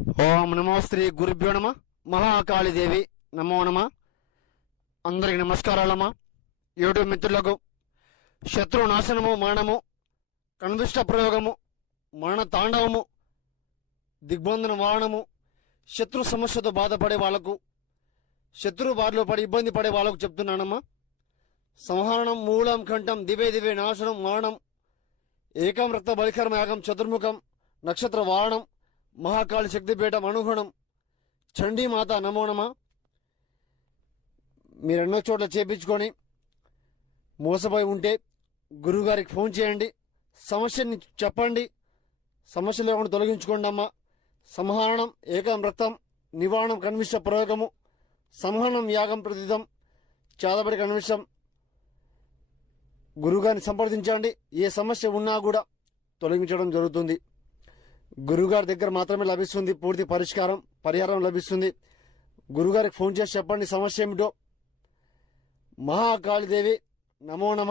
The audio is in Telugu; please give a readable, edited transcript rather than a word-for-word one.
ఓం నమో శ్రీ గురుభ్యో నమ. మహాకాళీదేవి నమో నమ. అందరికి నమస్కారాలమ్మా. యూట్యూబ్ మిత్రులకు శత్రు నాశనము, మరణము, కన్విష్ట ప్రయోగము, మరణ తాండవము, దిగ్బంధన వారణము, శత్రు సమస్యతో బాధపడే వాళ్లకు, శత్రు బారిలో పడి ఇబ్బంది పడే వాళ్లకు చెప్తున్నానమ్మా. సంహరణం, మూలం, కంఠం, దివే దివే నాశనం, మరణం, ఏకం రక్త బలికర్మ యాగం, చతుర్ముఖం, నక్షత్ర వారణం, మహాకాళి శక్తిపీఠం అనుగుణం, చండీమాత నమో నమ. మీరు ఎన్నో చోట్ల చేపించుకొని మోసపోయి ఉంటే గురువుగారికి ఫోన్ చేయండి, సమస్యని చెప్పండి, సమస్య లేకుండా తొలగించుకోండి అమ్మా. సంహరణం, ఏకం రక్తం, నివారణం, కన్విష్ట ప్రయోగము, సంహరణం, యాగం, ప్రతిదం, చాదబడి కన్విష్టం. గురువుగారిని సంప్రదించండి. ఏ సమస్య ఉన్నా కూడా తొలగించడం జరుగుతుంది. గురుగారి దగ్గర మాత్రమే లభిస్తుంది పూర్తి పరిహారం లభిస్తుంది. గురుగారికి ఫోన్ చేసి చెప్పండి సమస్య ఏమిటో. మహాకాళీదేవి నమో నమ.